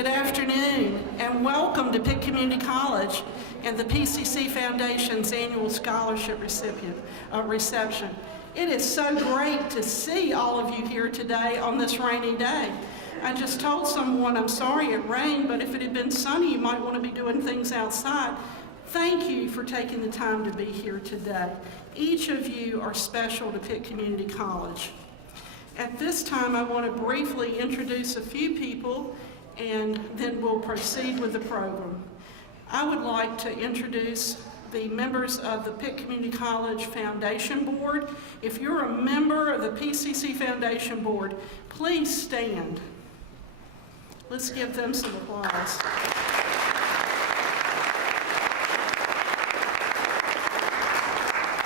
Good afternoon, and welcome to Pitt Community College and the PCC Foundation's annual scholarship reception. It is so great to see all of you here today on this rainy day. I just told someone, I'm sorry it rained, but if it had been sunny, you might want to be doing things outside. Thank you for taking the time to be here today. Each of you are special to Pitt Community College. At this time, I want to briefly introduce a few people, and then we'll proceed with the program. I would like to introduce the members of the Pitt Community College Foundation Board. If you're a member of the PCC Foundation Board, please stand. Let's give them some applause.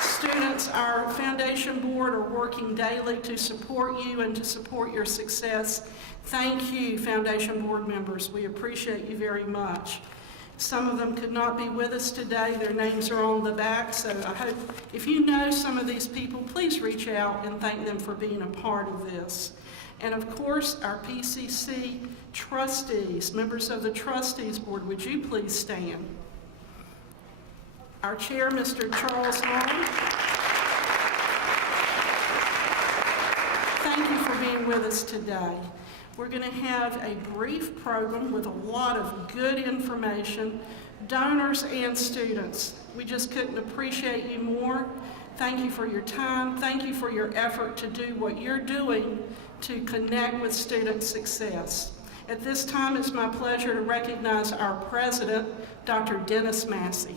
Students, our Foundation Board are working daily to support you and to support your success. Thank you, Foundation Board members. We appreciate you very much. Some of them could not be with us today. Their names are on the back, so I hope if you know some of these people, please reach out and thank them for being a part of this. And of course, our PCC trustees, members of the Trustees Board, would you please stand? Our chair, Mr. Charles Long. Thank you for being with us today. We're going to have a brief program with a lot of good information, donors and students. We just couldn't appreciate you more. Thank you for your time. Thank you for your effort to do what you're doing to connect with student success. At this time, it's my pleasure to recognize our president, Dr. Dennis Massey.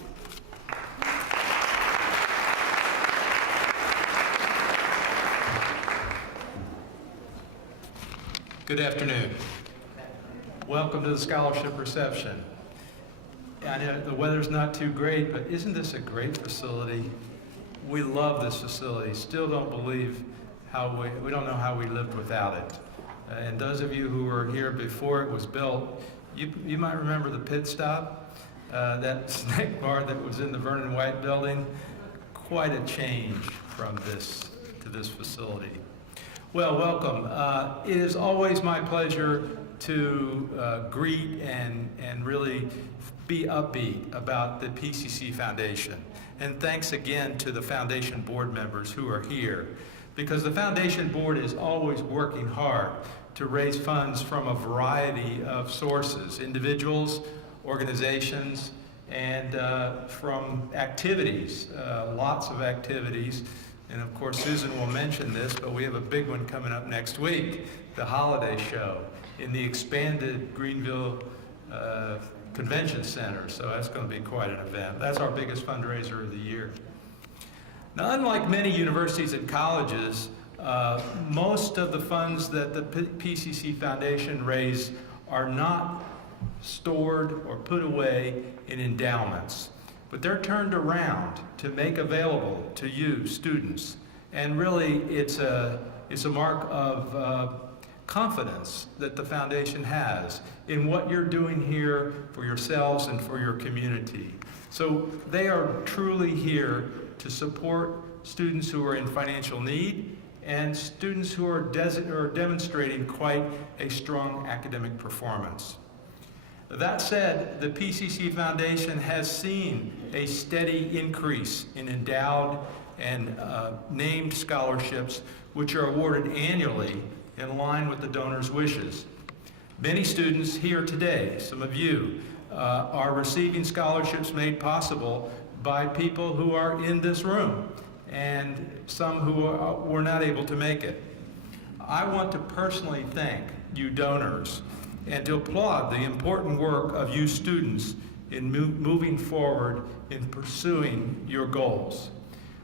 Good afternoon. Welcome to the scholarship reception. I know the weather's not too great, but isn't this a great facility? We love this facility. Still don't believe how we don't know how we lived without it. And those of you who were here before it was built, you might remember the Pit Stop, that snack bar that was in the Vernon White building. Quite a change from this to this facility. Well, welcome. It is always my pleasure to greet and really be upbeat about the PCC Foundation. And thanks again to the Foundation Board members who are here, because the Foundation Board is always working hard to raise funds from a variety of sources, individuals, organizations, and from activities, lots of activities. And of course, Susan will mention this, but we have a big one coming up next week, the holiday show in the expanded Greenville Convention Center. So that's going to be quite an event. That's our biggest fundraiser of the year. Now, unlike many universities and colleges, most of the funds that the PCC Foundation raise are not stored or put away in endowments, but they're turned around to make available to you, students. And really, it's a mark of confidence that the Foundation has in what you're doing here for yourselves and for your community. So they are truly here to support students who are in financial need and students who are demonstrating quite a strong academic performance. That said, the PCC Foundation has seen a steady increase in endowed and named scholarships, which are awarded annually in line with the donors' wishes. Many students here today, some of you, are receiving scholarships made possible by people who are in this room, and some who were not able to make it. I want to personally thank you donors and to applaud the important work of you students in moving forward in pursuing your goals.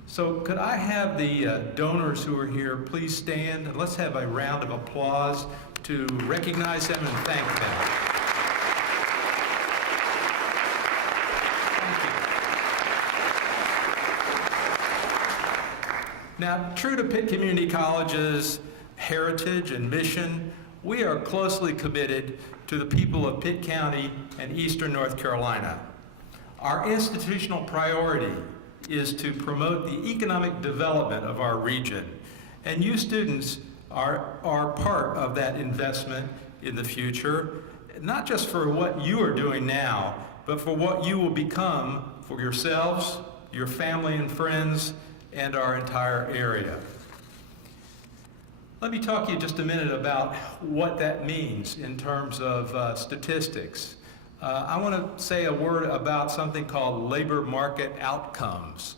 So could I have the donors who are here please stand, and let's have a round of applause to recognize them and thank them. Thank you. Now, true to Pitt Community College's heritage and mission, we are closely committed to the people of Pitt County and Eastern North Carolina. Our institutional priority is to promote the economic development of our region, and you students are part of that investment in the future not just for what you are doing now, but for what you will become for yourselves, your family and friends, and our entire area. Let me talk to you just a minute about what that means in terms of statistics. I want to say a word about something called labor market outcomes.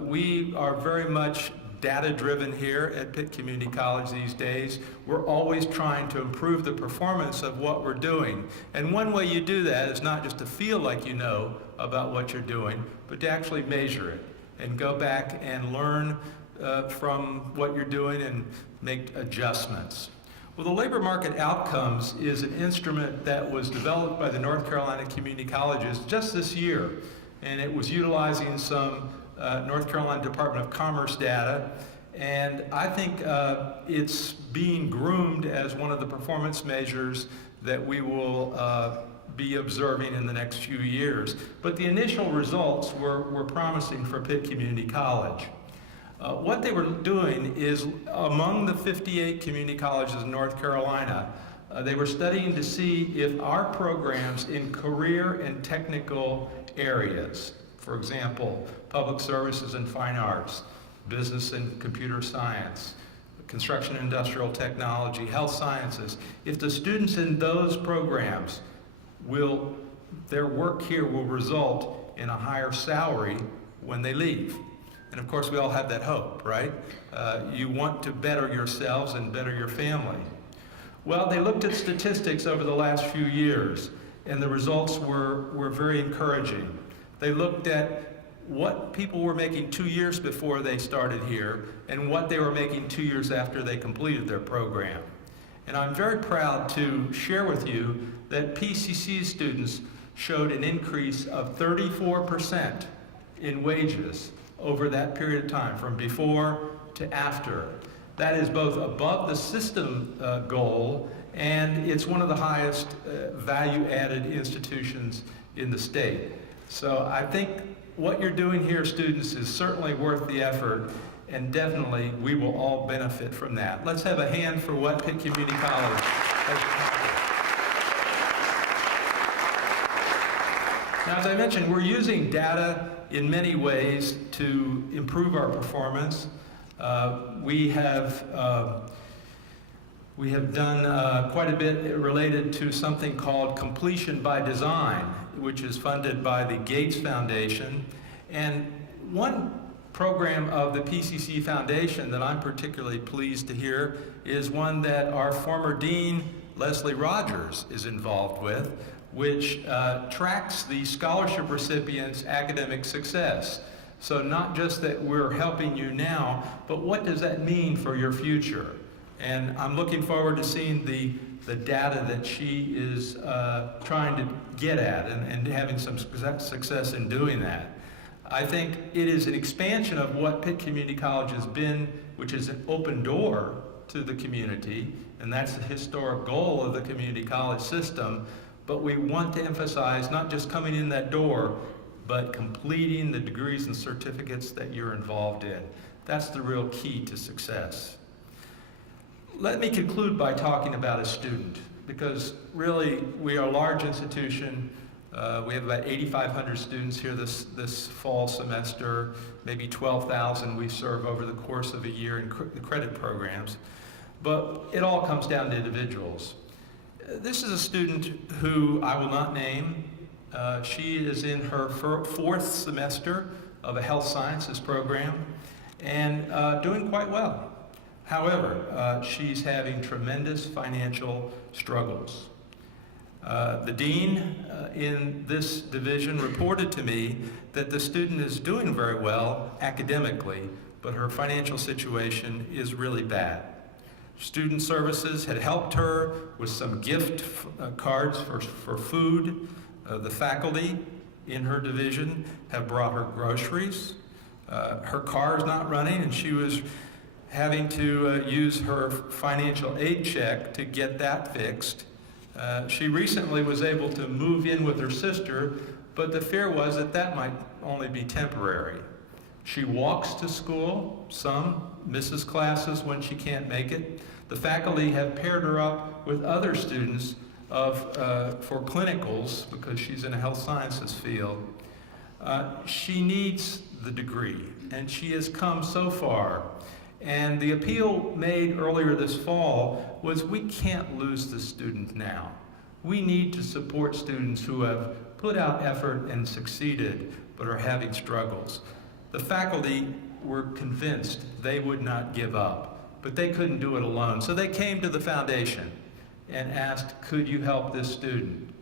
We are very much data-driven here at Pitt Community College these days. We're always trying to improve the performance of what we're doing. And one way you do that is not just to feel like you know about what you're doing, but to actually measure it and go back and learn from what you're doing and make adjustments. Well, the labor market outcomes is an instrument that was developed by the North Carolina Community Colleges just this year, and it was utilizing some North Carolina Department of Commerce data, and I think it's being groomed as one of the performance measures that we will be observing in the next few years. But the initial results were promising for Pitt Community College. What they were doing is, among the 58 community colleges in North Carolina, they were studying to see if our programs in career and technical areas, for example, public services and fine arts, business and computer science, construction and industrial technology, health sciences, if the students in those programs their work here will result in a higher salary when they leave. And of course, we all have that hope, right? You want to better yourselves and better your family. Well, they looked at statistics over the last few years, and the results were very encouraging. They looked at what people were making 2 years before they started here and what they were making 2 years after they completed their program. And I'm very proud to share with you that PCC students showed an increase of 34% in wages over that period of time, from before to after. That is both above the system goal, and it's one of the highest value-added institutions in the state. So I think what you're doing here, students, is certainly worth the effort, and definitely we will all benefit from that. Let's have a hand for what Pitt Community College has accomplished. Now, as I mentioned, we're using data in many ways to improve our performance. We have done quite a bit related to something called Completion by Design, which is funded by the Gates Foundation. And one program of the PCC Foundation that I'm particularly pleased to hear is one that our former dean, Leslie Rogers, is involved with, which tracks the scholarship recipients' academic success. So not just that we're helping you now, but what does that mean for your future? And I'm looking forward to seeing the data that she is trying to get at and having some success in doing that. I think it is an expansion of what Pitt Community College has been, which is an open door to the community, and that's the historic goal of the community college system. But we want to emphasize not just coming in that door, but completing the degrees and certificates that you're involved in. That's the real key to success. Let me conclude by talking about a student, because really we are a large institution. We have about 8,500 students here this fall semester, maybe 12,000 we serve over the course of a year in credit programs. But it all comes down to individuals. This is a student who I will not name. She is in her fourth semester of a health sciences program and doing quite well. However, she's having tremendous financial struggles. The dean in this division reported to me that the student is doing very well academically, but her financial situation is really bad. Student Services had helped her with some gift cards for food. The faculty in her division have brought her groceries. Her car is not running, and she was having to use her financial aid check to get that fixed. She recently was able to move in with her sister, but the fear was that that might only be temporary. She walks to school, misses classes when she can't make it. The faculty have paired her up with other students for clinicals, because she's in a health sciences field. She needs the degree, and she has come so far. And the appeal made earlier this fall was, we can't lose the student now. We need to support students who have put out effort and succeeded, but are having struggles. The faculty were convinced they would not give up, but they couldn't do it alone. So they came to the foundation and asked, could you help this student?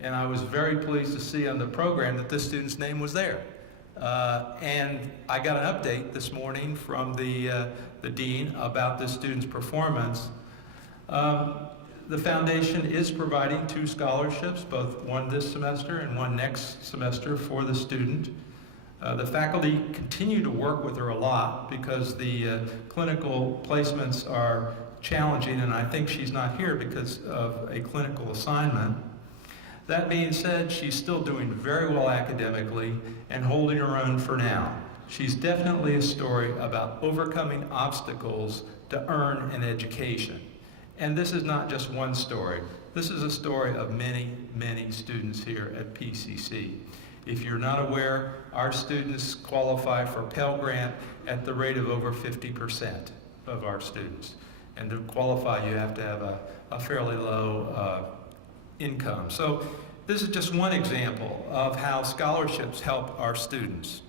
And I was very pleased to see on the program that this student's name was there. And I got an update this morning from the dean about this student's performance. The foundation is providing 2 scholarships, both one this semester and one next semester, for the student. The faculty continue to work with her a lot because the clinical placements are challenging, and I think she's not here because of a clinical assignment. That being said, she's still doing very well academically and holding her own for now. She's definitely a story about overcoming obstacles to earn an education. And this is not just one story. This is a story of many, many students here at PCC. If you're not aware, our students qualify for Pell Grant at the rate of over 50% of our students. And to qualify, you have to have a fairly low income. So this is just one example of how scholarships help our students.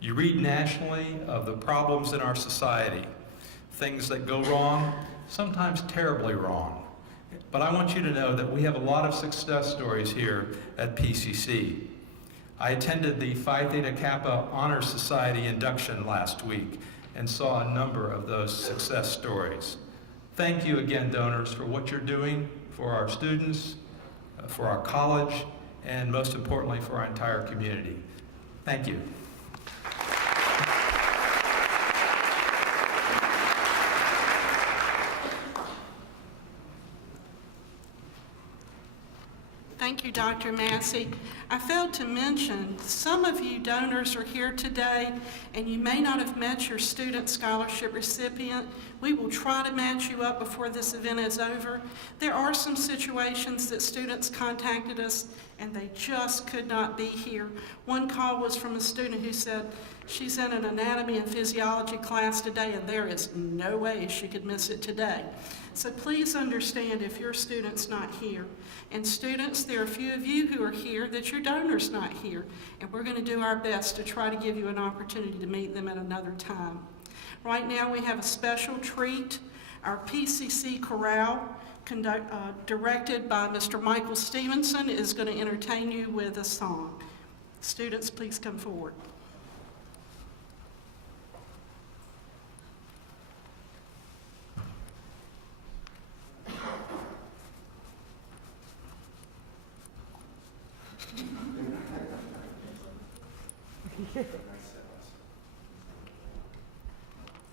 You read nationally of the problems in our society, things that go wrong, sometimes terribly wrong. But I want you to know that we have a lot of success stories here at PCC. I attended the Phi Theta Kappa Honor Society induction last week and saw a number of those success stories. Thank you again, donors, for what you're doing for our students, for our college, and most importantly, for our entire community. Thank you. Thank you, Dr. Massey. I failed to mention, some of you donors are here today, and you may not have met your student scholarship recipient. We will try to match you up before this event is over. There are some situations that students contacted us, and they just could not be here. One call was from a student who said she's in an anatomy and physiology class today, and there is no way she could miss it today. So please understand if your student's not here. And students, there are a few of you who are here that your donor's not here. And we're going to do our best to try to give you an opportunity to meet them at another time. Right now we have a special treat. Our PCC Chorale, directed by Mr. Michael Stevenson, is going to entertain you with a song. Students, please come forward.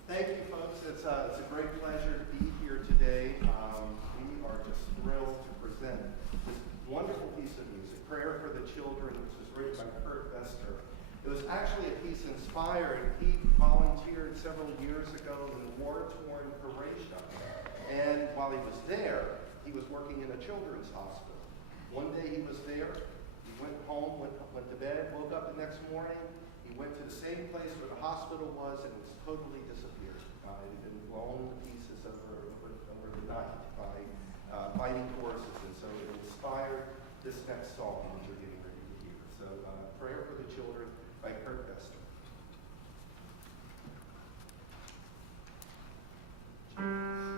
Thank you, folks. It's a great pleasure to be here today. We are just thrilled to present this wonderful piece of music, Prayer for the Children, which was written by Kurt Bester. It was actually a piece inspired. He volunteered several years ago in war-torn Croatia. And while he was there, he was working in a children's hospital. One day he was there, he went home, went to bed, woke up the next morning. He went to the same place where the hospital was, and it was totally disappeared. It had been blown to pieces over the night by fighting forces, and so it inspired this next song that you're getting ready to hear. So, Prayer for the Children by Kurt Bester. Thank you.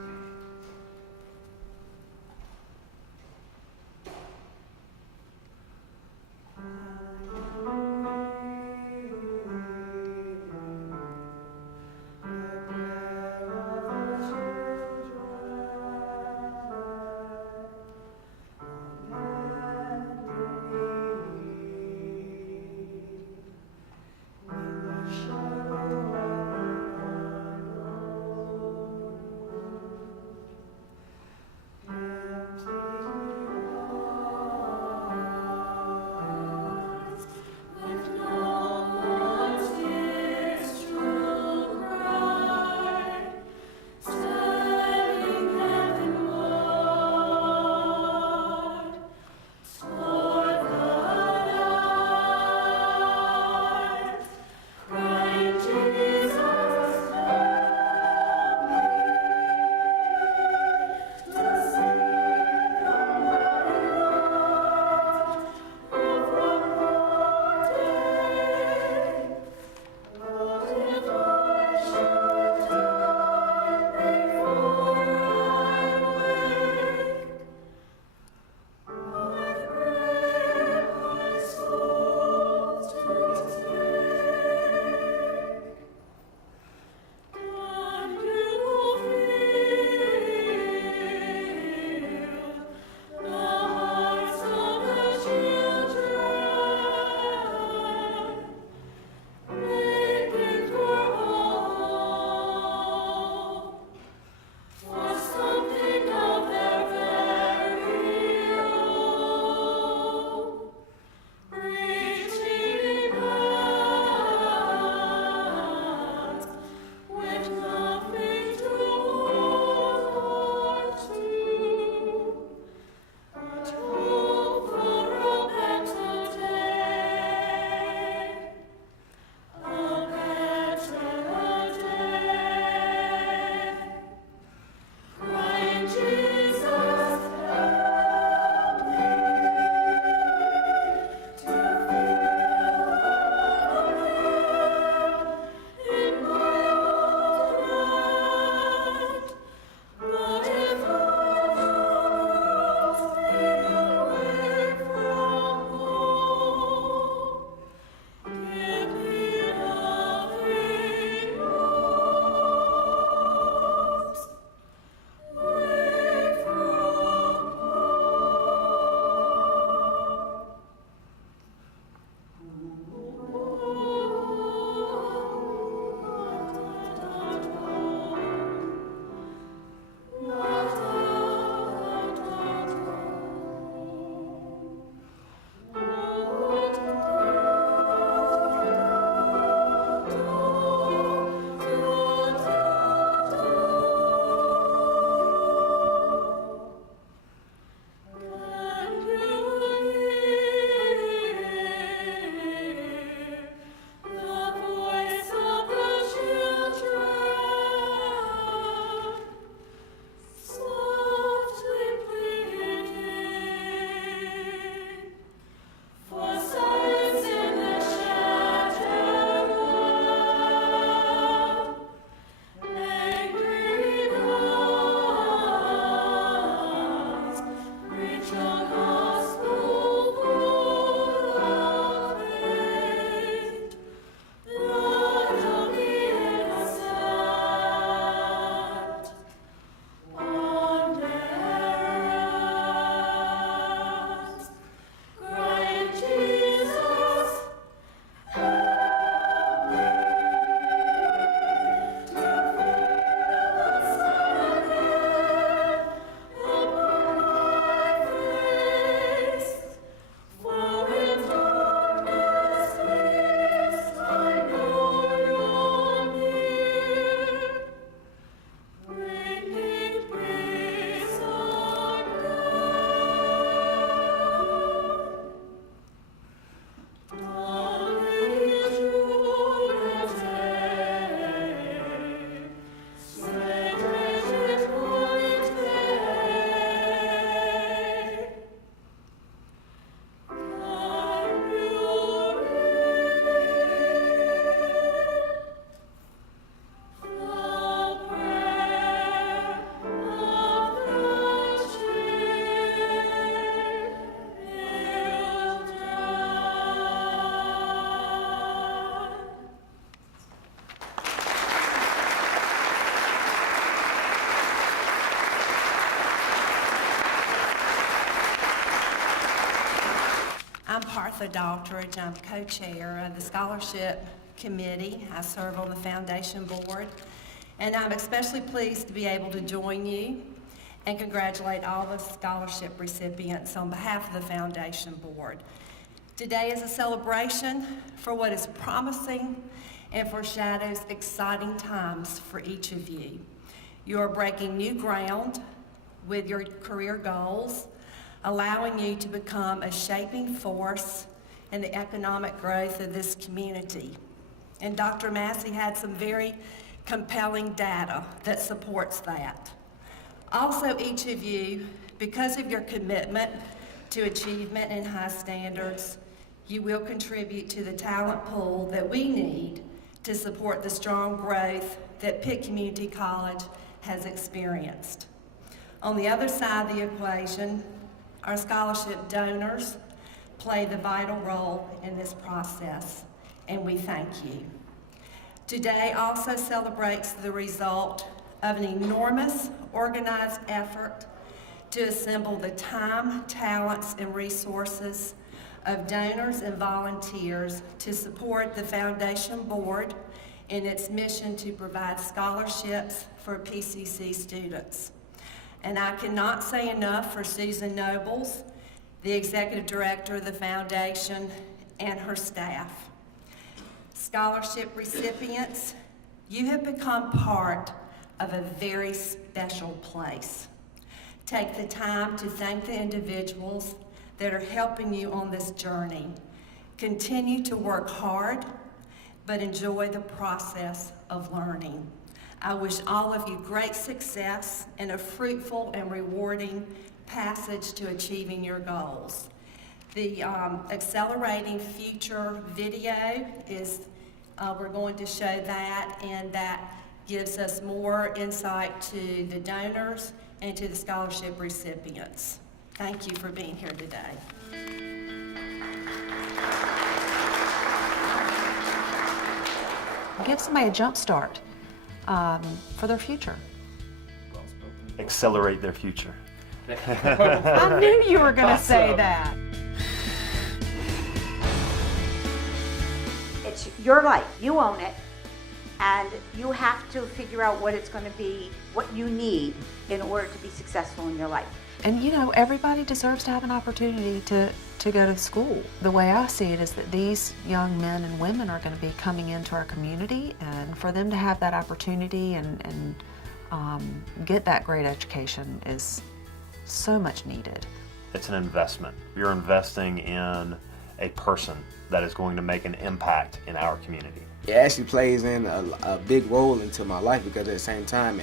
I'm Partha Daltridge. I'm co-chair of the Scholarship Committee. I serve on the Foundation Board, and I'm especially pleased to be able to join you and congratulate all the scholarship recipients on behalf of the Foundation Board. Today is a celebration for what is promising and foreshadows exciting times for each of you. You are breaking new ground with your career goals, allowing you to become a shaping force in the economic growth of this community. And Dr. Massey had some very compelling data that supports that. Also, each of you, because of your commitment to achievement and high standards, you will contribute to the talent pool that we need to support the strong growth that Pitt Community College has experienced. On the other side of the equation, our scholarship donors play the vital role in this process, and we thank you. Today also celebrates the result of an enormous organized effort to assemble the time, talents, and resources of donors and volunteers to support the Foundation Board in its mission to provide scholarships for PCC students. And I cannot say enough for Susan Nobles, the Executive Director of the Foundation, and her staff. Scholarship recipients, you have become part of a very special place. Take the time to thank the individuals that are helping you on this journey. Continue to work hard, but enjoy the process of learning. I wish all of you great success and a fruitful and rewarding passage to achieving your goals. The Accelerating Future video is, we're going to show that, and that gives us more insight to the donors and to the scholarship recipients. Thank you for being here today. Give somebody a jump start for their future. Accelerate their future. I knew you were going to say that. It's your life, you own it, and you have to figure out what it's going to be, what you need in order to be successful in your life. And you know, everybody deserves to have an opportunity to go to school. The way I see it is that these young men and women are going to be coming into our community, and for them to have that opportunity and get that great education is so much needed. It's an investment. You're investing in a person that is going to make an impact in our community. It actually plays in a big role into my life, because at the same time,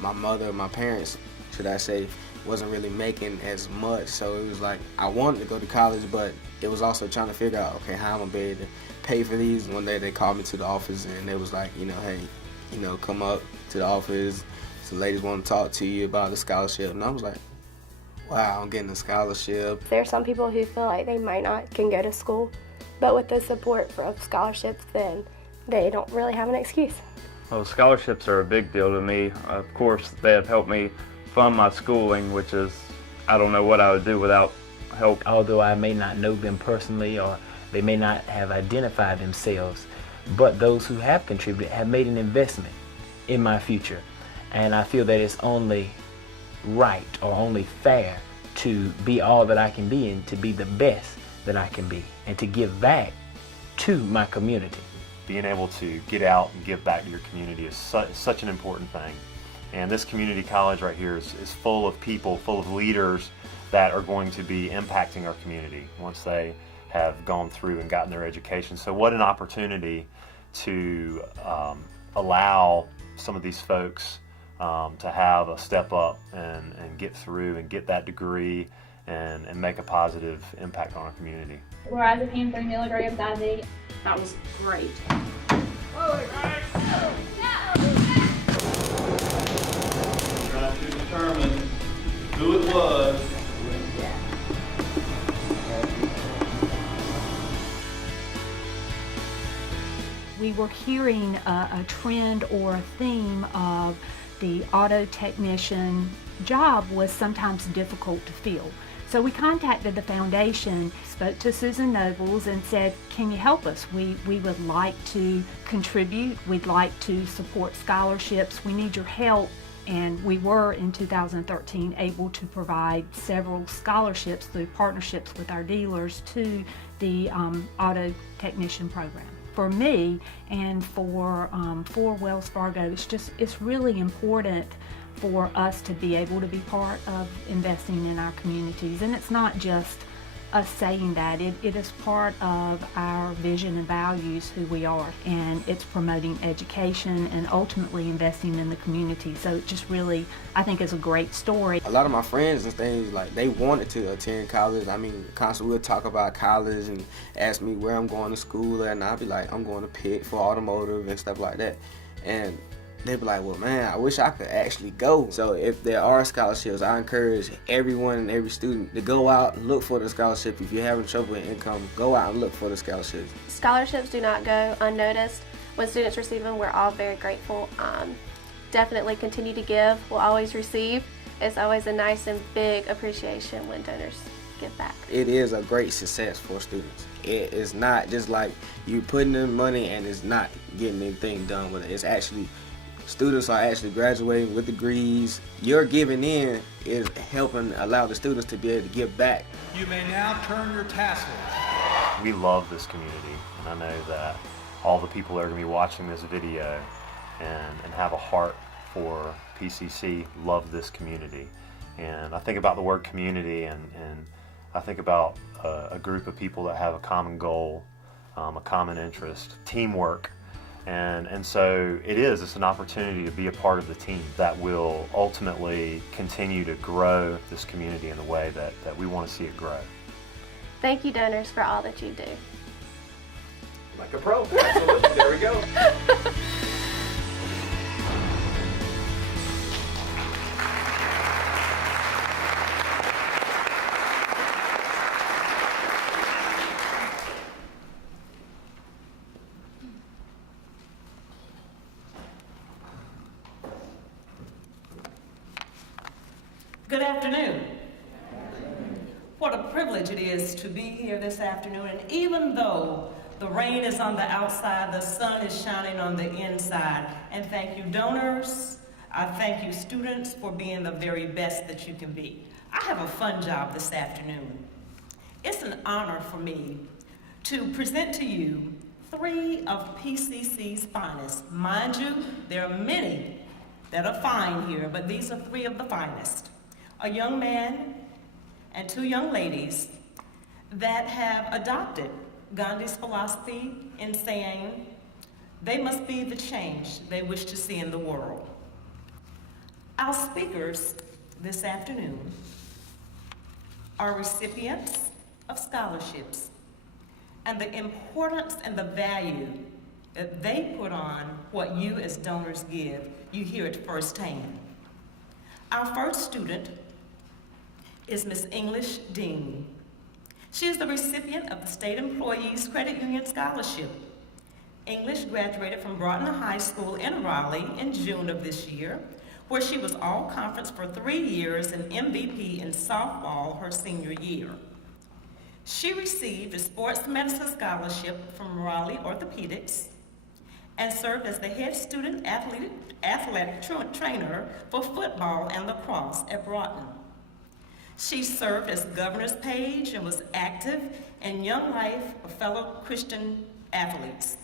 my mother, my parents, should I say, wasn't really making as much. So it was like, I wanted to go to college, but it was also trying to figure out, okay, how I'm gonna be able to pay for these. One day they called me to the office, and they was like, hey, come up to the office. Some ladies want to talk to you about the scholarship. And I was like, wow, I'm getting a scholarship. There are some people who feel like they might not can go to school, but with the support of scholarships, then they don't really have an excuse. Well, scholarships are a big deal to me. Of course, they have helped me fund my schooling, which is, I don't know what I would do without help. Although I may not know them personally, or they may not have identified themselves, but those who have contributed have made an investment in my future. And I feel that it's only right or only fair to be all that I can be and to be the best that I can be and to give back to my community. Being able to get out and give back to your community is such an important thing. And this community college right here is full of people, full of leaders that are going to be impacting our community once they have gone through and gotten their education. So what an opportunity to allow some of these folks to have a step up and get through and get that degree and make a positive impact on our community. Lorazepam 3 milligrams IV. That was great. Trying to determine who it was. We were hearing a trend or a theme of the auto technician job was sometimes difficult to fill. So we contacted the foundation, spoke to Susan Nobles and said, can you help us? We would like to contribute. We'd like to support scholarships. We need your help. And we were, in 2013, able to provide several scholarships through partnerships with our dealers to the auto technician program. For me and for Wells Fargo, it's really important for us to be able to be part of investing in our communities. And it's not just us saying that, it is part of our vision and values, who we are, and it's promoting education and ultimately investing in the community. So it just really, I think, is a great story. A lot of my friends and things, like, they wanted to attend college. I mean, constantly we'll talk about college and ask me where I'm going to school at, and I'll be like, I'm going to Pitt for automotive and stuff like that. And they'd be like, well, man, I wish I could actually go. So if there are scholarships, I encourage everyone and every student to go out and look for the scholarship. If you're having trouble with income, go out and look for the scholarships. Scholarships do not go unnoticed. When students receive them, we're all very grateful. Definitely continue to give. We'll always receive. It's always a nice and big appreciation when donors give back. It is a great success for students. It is not just like you putting in money and it's not getting anything done with it. It's actually, students are actually graduating with degrees. Your giving in is helping allow the students to be able to give back. You may now turn your tassels. We love this community, and I know that all the people that are going to be watching this video and have a heart for PCC love this community. And I think about the word community, and I think about a group of people that have a common goal, a common interest, teamwork. And so it's an opportunity to be a part of the team that will ultimately continue to grow this community in the way that we want to see it grow. Thank you, donors, for all that you do. Like a pro. Absolutely. There we go. Good afternoon. What a privilege it is to be here this afternoon, and even though the rain is on the outside, the sun is shining on the inside. And thank you, donors. I thank you, students, for being the very best that you can be. I have a fun job this afternoon. It's an honor for me to present to you 3 of PCC's finest. Mind you, there are many that are fine here, but these are 3 of the finest. A young man and 2 young ladies that have adopted Gandhi's philosophy in saying they must be the change they wish to see in the world. Our speakers this afternoon are recipients of scholarships, and the importance and the value that they put on what you as donors give, you hear it firsthand. Our first student is Miss English Dean. She is the recipient of the State Employees Credit Union Scholarship. English graduated from Broughton High School in Raleigh in June of this year, where she was all-conference for 3 years and MVP in softball her senior year. She received a sports medicine scholarship from Raleigh Orthopedics and served as the head student athletic trainer for football and lacrosse at Broughton. She served as governor's page and was active in Young Life of fellow Christian athletes.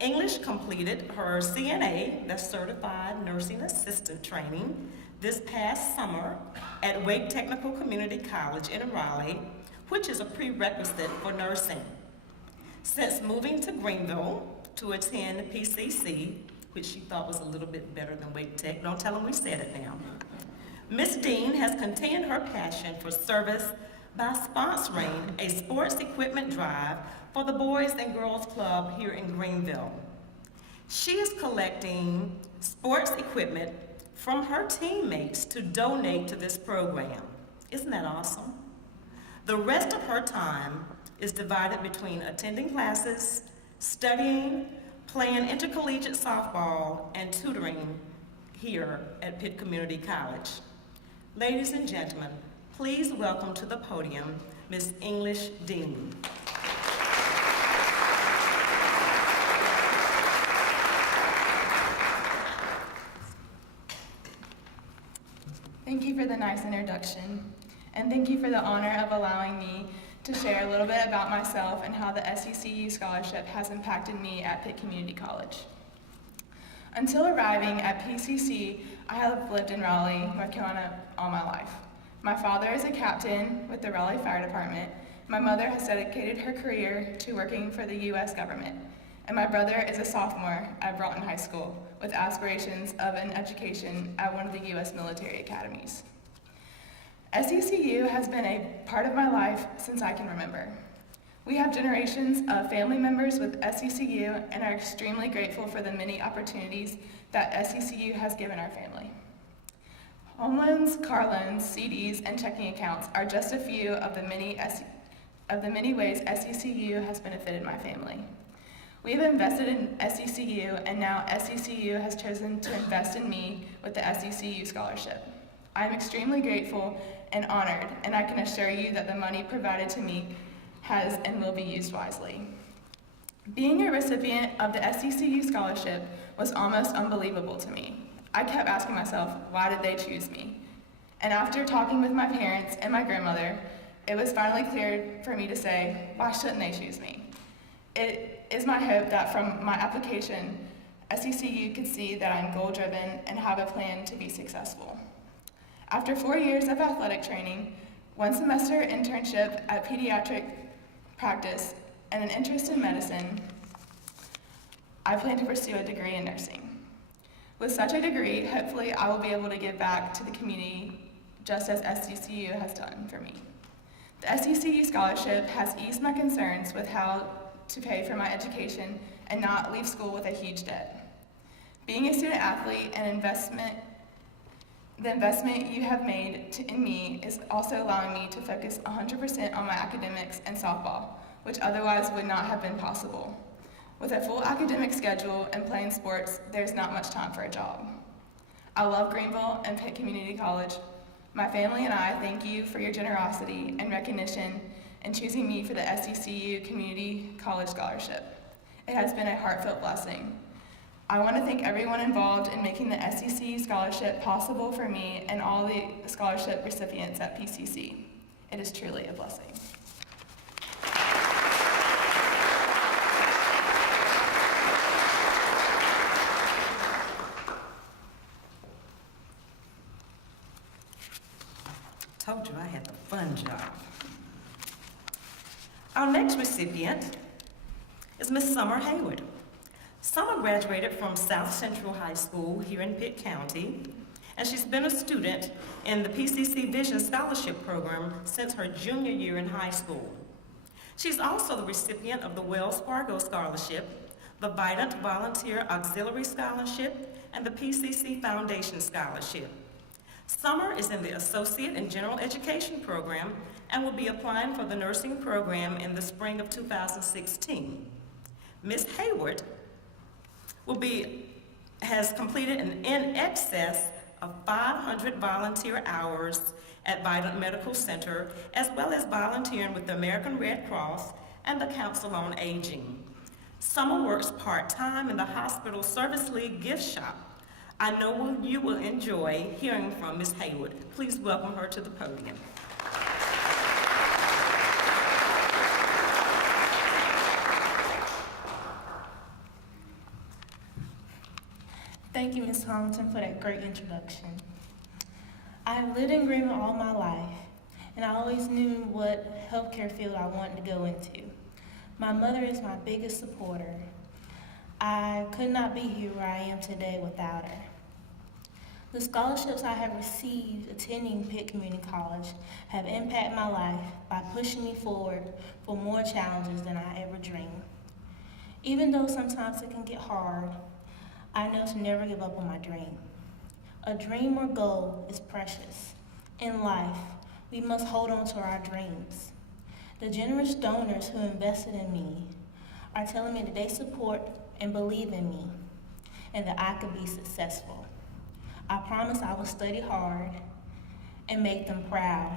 English completed her CNA, that's Certified Nursing Assistant training, this past summer at Wake Technical Community College in Raleigh, which is a prerequisite for nursing. Since moving to Greenville to attend PCC, which she thought was a little bit better than Wake Tech, don't tell them we said it now, Ms. Dean has continued her passion for service by sponsoring a sports equipment drive for the Boys and Girls Club here in Greenville. She is collecting sports equipment from her teammates to donate to this program. Isn't that awesome? The rest of her time is divided between attending classes, studying, playing intercollegiate softball, and tutoring here at Pitt Community College. Ladies and gentlemen, Please welcome to the podium Ms. English Dean. Thank you for the nice introduction, and thank you for the honor of allowing me to share a little bit about myself and how the SECU Scholarship has impacted me at Pitt Community College. Until arriving at PCC, I have lived in Raleigh, North Carolina all my life. My father is a captain with the Raleigh Fire Department. My mother has dedicated her career to working for the U.S. government, and my brother is a sophomore at Broughton High School with aspirations of an education at one of the U.S. military academies. SECU has been a part of my life since I can remember. We have generations of family members with SECU and are extremely grateful for the many opportunities that SECU has given our family. Home loans, car loans, CDs, and checking accounts are just a few of the many ways SECU has benefited my family. We have invested in SECU, and now SECU has chosen to invest in me with the SECU Scholarship. I am extremely grateful and honored, and I can assure you that the money provided to me has and will be used wisely. Being a recipient of the SECU Scholarship was almost unbelievable to me. I kept asking myself, why did they choose me? And after talking with my parents and my grandmother, it was finally clear for me to say, why shouldn't they choose me? It is my hope that from my application, SECU could see that I'm goal-driven and have a plan to be successful. After 4 years of athletic training, 1 semester internship at pediatric practice, and an interest in medicine, I plan to pursue a degree in nursing. With such a degree, hopefully I will be able to give back to the community just as SECU has done for me. The SECU Scholarship has eased my concerns with how to pay for my education and not leave school with a huge debt. Being a student athlete and the investment you have made in me is also allowing me to focus 100% on my academics and softball, which otherwise would not have been possible. With a full academic schedule and playing sports, there's not much time for a job. I love Greenville and Pitt Community College. My family and I thank you for your generosity and recognition in choosing me for the SECU Community College Scholarship. It has been a heartfelt blessing. I want to thank everyone involved in making the SECU Scholarship possible for me and all the scholarship recipients at PCC. It is truly a blessing. Told you I had the fun job. Our next recipient is Miss Summer Hayward. Summer graduated from South Central High School here in Pitt County, and she's been a student in the PCC Vision Scholarship Program since her junior year in high school. She's also the recipient of the Wells Fargo Scholarship, the Vidant Volunteer Auxiliary Scholarship, and the PCC Foundation Scholarship. Summer is in the Associate in General Education program and will be applying for the nursing program in the spring of 2016. Ms. Hayward has completed in excess of 500 volunteer hours at Vidant Medical Center, as well as volunteering with the American Red Cross and the Council on Aging. Summer works part-time in the Hospital Service League gift shop. I know you will enjoy hearing from Ms. Hayward. Please welcome her to the podium. Thank you, Ms. Tomlinson, for that great introduction. I have lived in Greenville all my life, and I always knew what healthcare field I wanted to go into. My mother is my biggest supporter. I could not be here where I am today without her. The scholarships I have received attending Pitt Community College have impacted my life by pushing me forward for more challenges than I ever dreamed. Even though sometimes it can get hard, I know to never give up on my dream. A dream or goal is precious. In life, we must hold on to our dreams. The generous donors who invested in me are telling me that they support and believe in me and that I could be successful. I promise I will study hard and make them proud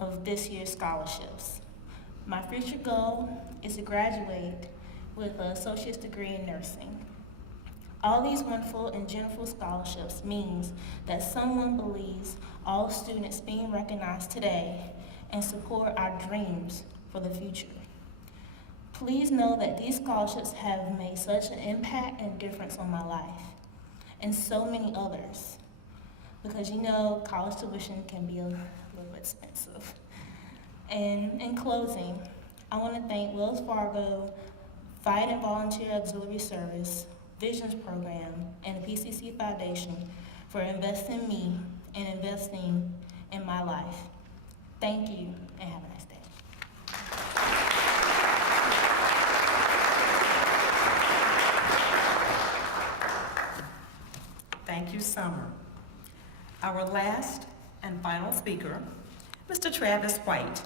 of this year's scholarships. My future goal is to graduate with an associate's degree in nursing. All these wonderful and generous scholarships means that someone believes all students being recognized today and support our dreams for the future. Please know that these scholarships have made such an impact and difference on my life and so many others, because you know college tuition can be a little expensive. And in closing, I want to thank Wells Fargo Fight and Volunteer Auxiliary Service Visions Program and the PCC Foundation for investing in me and investing in my life. Thank you and have a nice day. Thank you, Summer. Our last and final speaker, Mr. Travis White.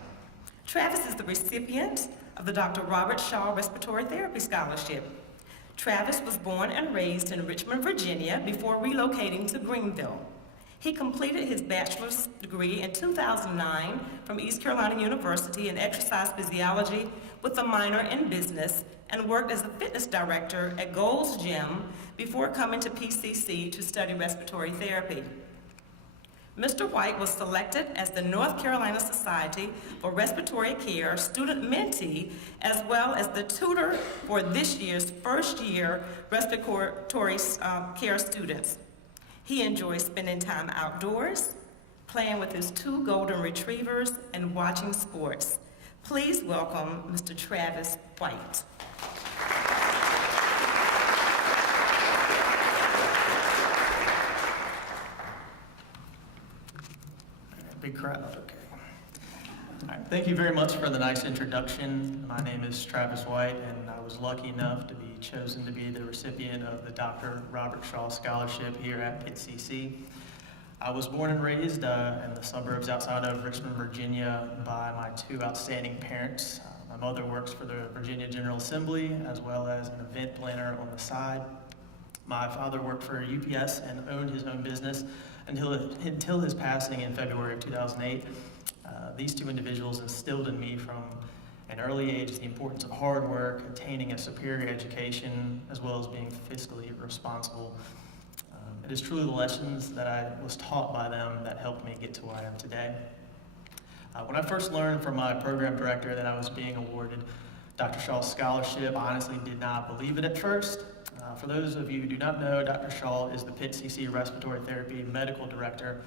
Travis is the recipient of the Dr. Robert Shaw Respiratory Therapy Scholarship. Travis was born and raised in Richmond, Virginia before relocating to Greenville. He completed his bachelor's degree in 2009 from East Carolina University in exercise physiology with a minor in business, and worked as a fitness director at Gold's Gym before coming to PCC to study respiratory therapy. Mr. White was selected as the North Carolina Society for Respiratory Care student mentee, as well as the tutor for this year's first-year respiratory care students. He enjoys spending time outdoors, playing with his 2 golden retrievers, and watching sports. Please welcome Mr. Travis White. Big crowd, okay. All right, thank you very much for the nice introduction. My name is Travis White, and I was lucky enough to be chosen to be the recipient of the Dr. Robert Shaw Scholarship here at PCC. I was born and raised in the suburbs outside of Richmond, Virginia by my 2 outstanding parents. My mother works for the Virginia General Assembly as well as an event planner on the side. My father worked for UPS and owned his own business until his passing in February of 2008. These 2 individuals instilled in me from an early age the importance of hard work, attaining a superior education, as well as being fiscally responsible. It is truly the lessons that I was taught by them that helped me get to where I am today. When I first learned from my program director that I was being awarded Dr. Shaw's scholarship, I honestly did not believe it at first. For those of you who do not know, Dr. Shaw is the PCC Respiratory Therapy Medical Director,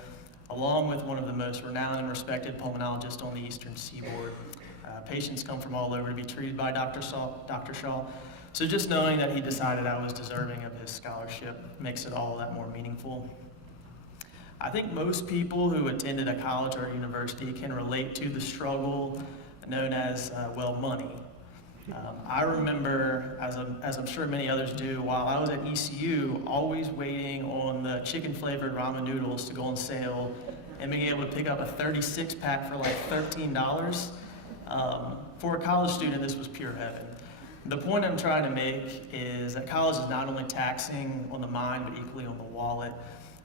along with one of the most renowned and respected pulmonologists on the Eastern Seaboard. Patients come from all over to be treated by Dr. Shaw. So just knowing that he decided I was deserving of his scholarship makes it all that more meaningful. I think most people who attended a college or university can relate to the struggle known as, money. I remember, as I'm sure many others do, while I was at ECU, always waiting on the chicken-flavored ramen noodles to go on sale and being able to pick up a 36-pack for like $13. For a college student, this was pure heaven. The point I'm trying to make is that college is not only taxing on the mind, but equally on the wallet.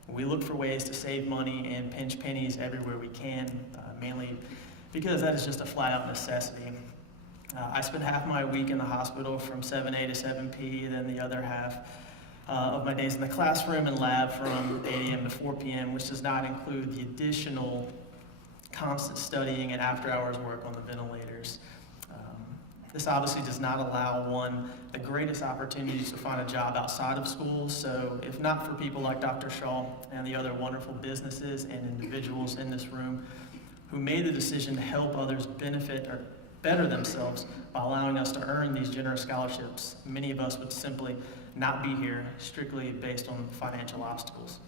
We look for ways to save money and pinch pennies everywhere we can, mainly because that is just a flat-out necessity. I spend half my week in the hospital from 7A to 7P, then the other half of my days in the classroom and lab from 8 a.m. to 4 p.m., which does not include the additional constant studying and after-hours work on the ventilators. This obviously does not allow one the greatest opportunities to find a job outside of school, so if not for people like Dr. Shaw and the other wonderful businesses and individuals in this room who made the decision to help others benefit or better themselves by allowing us to earn these generous scholarships, many of us would simply not be here strictly based on financial obstacles.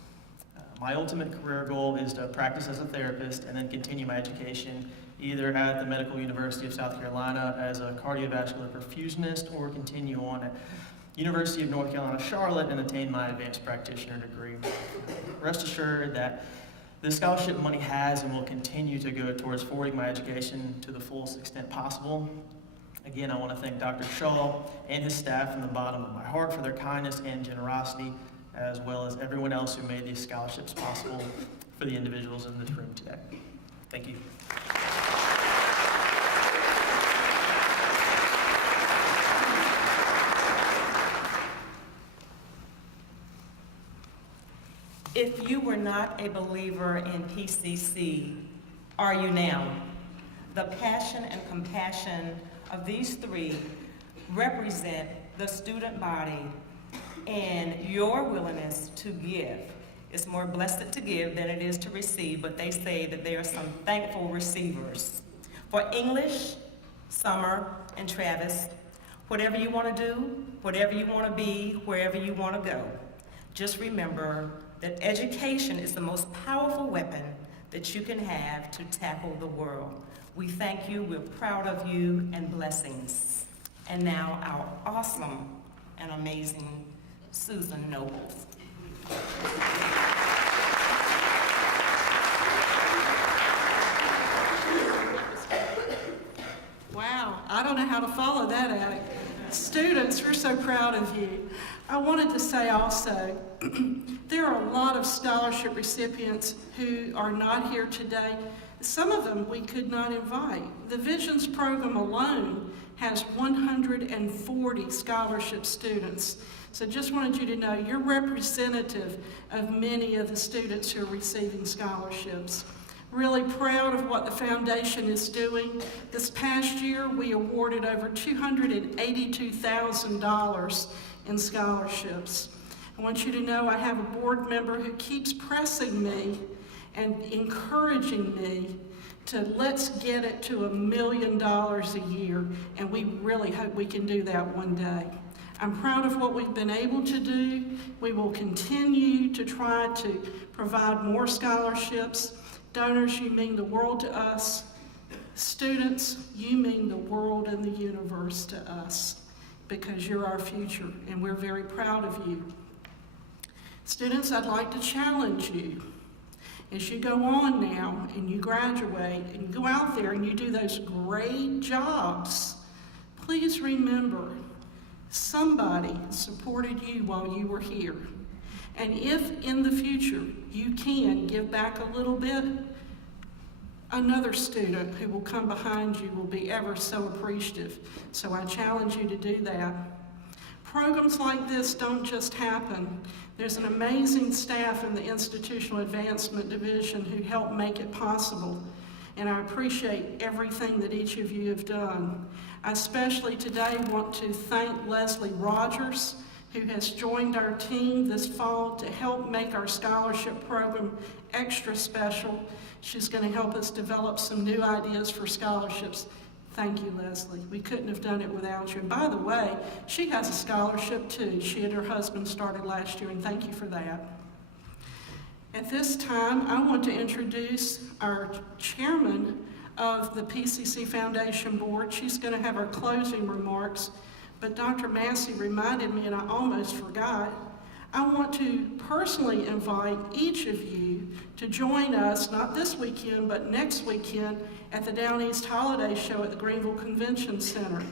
My ultimate career goal is to practice as a therapist and then continue my education either at the Medical University of South Carolina as a cardiovascular perfusionist or continue on at University of North Carolina, Charlotte and attain my advanced practitioner degree. Rest assured that this scholarship money has and will continue to go towards forwarding my education to the fullest extent possible. Again, I want to thank Dr. Shaw and his staff from the bottom of my heart for their kindness and generosity, as well as everyone else who made these scholarships possible for the individuals in this room today. Thank you. If you were not a believer in PCC, are you now? The passion and compassion of these three represent the student body, and your willingness to give. It's more blessed to give than it is to receive, but they say that there are some thankful receivers. For English, Summer and Travis, whatever you want to do, whatever you want to be, wherever you want to go, just remember that education is the most powerful weapon that you can have to tackle the world. We thank you, we're proud of you, and blessings. And now our awesome and amazing Susan Nobles. Wow, I don't know how to follow that, Alec. Students, we're so proud of you. I wanted to say also, there are a lot of scholarship recipients who are not here today. Some of them we could not invite. The Visions program alone has 140 scholarship students. So just wanted you to know you're representative of many of the students who are receiving scholarships. Really proud of what the foundation is doing. This past year, we awarded over $282,000 in scholarships. I want you to know I have a board member who keeps pressing me and encouraging me to let's get it to $1 million a year, and we really hope we can do that one day. I'm proud of what we've been able to do. We will continue to try to provide more scholarships. Donors, you mean the world to us. Students, you mean the world and the universe to us because you're our future, and we're very proud of you. Students, I'd like to challenge you. As you go on now and you graduate and you go out there and you do those great jobs, please remember somebody supported you while you were here. And if in the future you can give back a little bit, another student who will come behind you will be ever so appreciative. So I challenge you to do that. Programs like this don't just happen. There's an amazing staff in the Institutional Advancement Division who help make it possible. And I appreciate everything that each of you have done. I especially today want to thank Leslie Rogers, who has joined our team this fall to help make our scholarship program extra special. She's going to help us develop some new ideas for scholarships. Thank you, Leslie. We couldn't have done it without you. And by the way, she has a scholarship too. She and her husband started last year, and thank you for that. At this time, I want to introduce our chairman of the PCC Foundation Board. She's going to have our closing remarks, but Dr. Massey reminded me, and I almost forgot. I want to personally invite each of you to join us, not this weekend, but next weekend at the Down East Holiday Show at the Greenville Convention Center.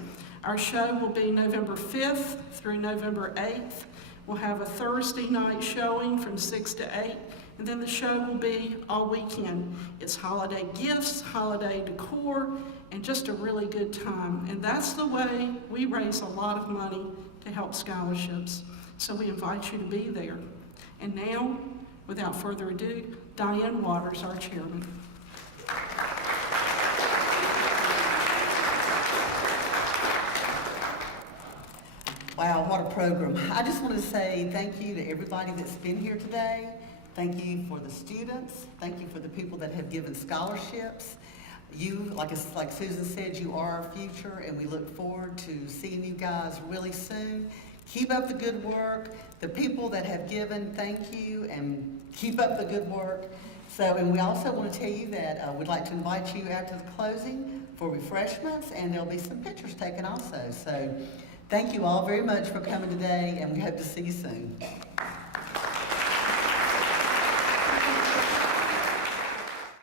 Our show will be November 5th through November 8th. We'll have a Thursday night showing from 6 to 8, and then the show will be all weekend. It's holiday gifts, holiday decor, and just a really good time. And that's the way we raise a lot of money to help scholarships. So we invite you to be there. And now, without further ado, Diane Waters, our chairman. Wow, what a program. I just want to say thank you to everybody that's been here today. Thank you for the students. Thank you for the people that have given scholarships. You, like Susan said, you are our future, and we look forward to seeing you guys really soon. Keep up the good work. The people that have given, thank you, and keep up the good work. And we also want to tell you that we'd like to invite you after the closing for refreshments, and there'll be some pictures taken also. So thank you all very much for coming today, and we hope to see you soon.